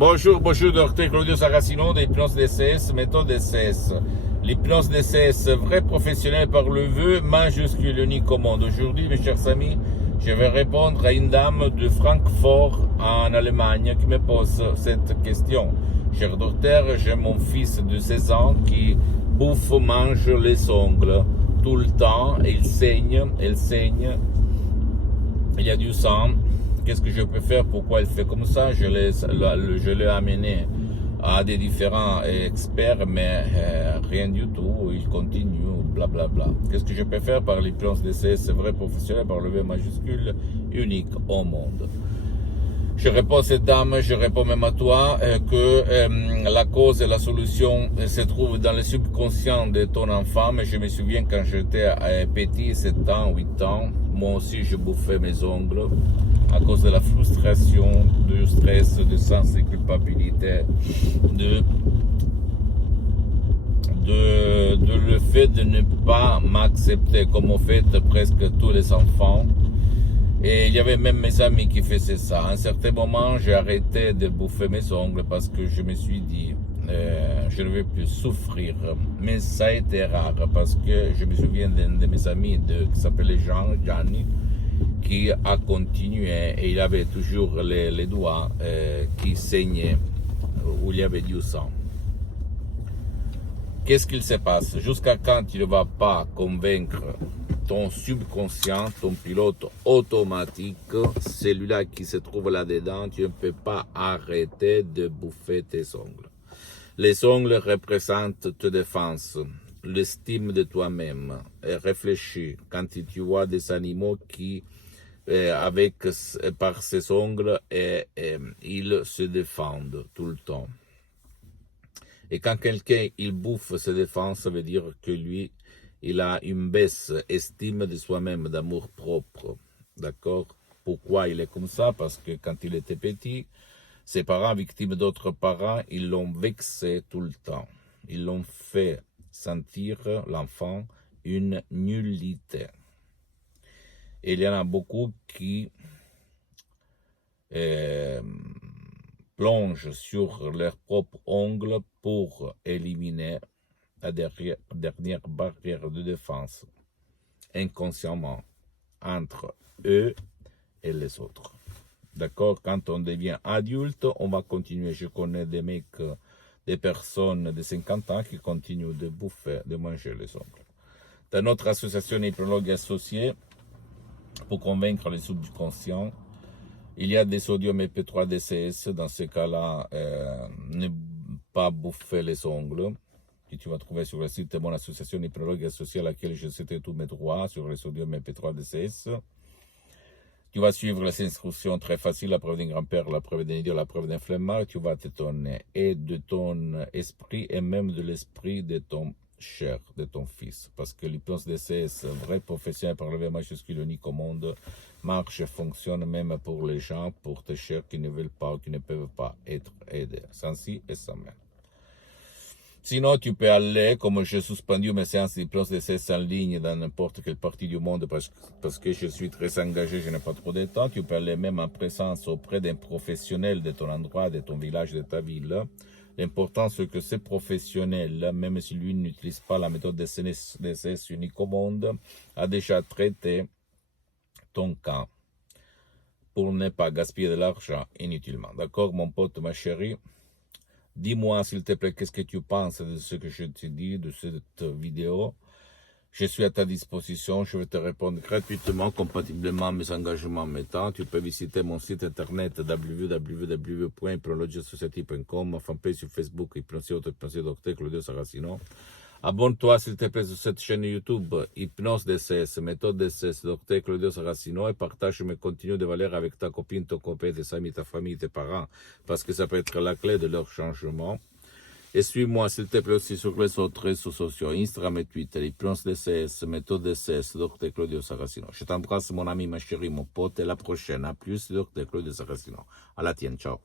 Bonjour, docteur Claudio Saracino de l'hypnose DCS, méthode DCS. L'hypnose DCS, vrai professionnel par le vœu, majuscule, unique au monde. Aujourd'hui, mes chers amis, je vais répondre à une dame de Francfort en Allemagne qui me pose cette question. Cher docteur, j'ai mon fils de 16 ans qui bouffe, mange les ongles tout le temps, il saigne, il y a du sang. Qu'est-ce que je peux faire? Pourquoi elle fait comme ça? Je l'ai amené à des différents experts, mais rien du tout. Il continue, blablabla. Qu'est-ce que je peux faire par l'hypnose DCS vrai professionnel, par le V majuscule, unique au monde? Je réponds à cette dame, je réponds même à toi, que la cause et la solution se trouvent dans le subconscient de ton enfant. Mais je me souviens quand j'étais petit, 7 ans, 8 ans, moi aussi je bouffais mes ongles à cause de la frustration, du stress, du sens de culpabilité, de le fait de ne pas m'accepter comme ont fait presque tous les enfants. Et il y avait même mes amis qui faisaient ça. À un certain moment, j'ai arrêté de bouffer mes ongles parce que je me suis dit, je ne vais plus souffrir. Mais ça a été rare parce que je me souviens d'un de mes amis qui s'appelait Gianni, qui a continué et il avait toujours les doigts qui saignaient, où il y avait du sang. Qu'est-ce qu'il se passe? Jusqu'à quand tu ne vas pas convaincre ton subconscient, ton pilote automatique, celui-là qui se trouve là-dedans, tu ne peux pas arrêter de bouffer tes ongles. Les ongles représentent ta défense, l'estime de toi-même. Et réfléchis, quand tu vois des animaux qui, par ses ongles, ils se défendent tout le temps. Et quand quelqu'un il bouffe ses défenses, ça veut dire que lui, il a une baisse estime de soi-même, d'amour propre. D'accord? Pourquoi il est comme ça? Parce que quand il était petit, ses parents, victimes d'autres parents, ils l'ont vexé tout le temps. Ils l'ont fait sentir, l'enfant, une nullité. Et il y en a beaucoup qui plongent sur leurs propres ongles pour éliminer la dernière barrière de défense, inconsciemment, entre eux et les autres. D'accord? Quand on devient adulte, on va continuer. Je connais des mecs, des personnes de 50 ans qui continuent de bouffer, de manger les ongles. Dans notre association Hypnologue Associés, pour convaincre les subconscients, il y a des sodium EP3 DCS. Dans ces cas-là, ne pas bouffer les ongles, que tu vas trouver sur le site de mon association Hypnologue Associée à laquelle je cède tous mes droits sur le sodium EP3 DCS. Tu vas suivre les instructions très faciles, la preuve d'un grand-père, la preuve d'un idiot, la preuve d'un flemmard. Tu vas t'étonner et de ton esprit et même de l'esprit de ton cher, de ton fils. Parce que l'hypnose DCS, vrai professionnel par le V majuscule unique au monde, marche et fonctionne même pour les gens, pour tes chers qui ne veulent pas ou qui ne peuvent pas être aidés, sans si et sans même. Sinon, tu peux aller, comme j'ai suspendu mes séances d'hypnose DCS en ligne dans n'importe quelle partie du monde parce que je suis très engagé, je n'ai pas trop de temps. Tu peux aller même en présence auprès d'un professionnel de ton endroit, de ton village, de ta ville. L'important, c'est que ce professionnel, même si lui n'utilise pas la méthode DCS unique au monde, a déjà traité ton cas pour ne pas gaspiller de l'argent inutilement. D'accord, mon pote, ma chérie? Dis-moi, s'il te plaît, qu'est-ce que tu penses de ce que je te dis, de cette vidéo. Je suis à ta disposition, je vais te répondre gratuitement, compatiblement à mes engagements temps. Tu peux visiter mon site internet www.hypnologiassociative.com, ma fanpage sur Facebook, Hypnosie Docteur Claudio Saracino. Abonne-toi, s'il te plaît, sur cette chaîne YouTube, Hypnose DCS, méthode DCS, Docteur Claudio Saracino, et partage mes contenus de valeur avec ta copine, ton copain, tes amis, ta famille, tes parents, parce que ça peut être la clé de leur changement. Et suis-moi, s'il te plaît, aussi sur les autres réseaux sociaux, Instagram et Twitter, Hypnose DCS, méthode DCS, Docteur Claudio Saracino. Je t'embrasse, mon ami, ma chérie, mon pote, et la prochaine. À plus, Docteur Claudio Saracino. À la tienne, ciao.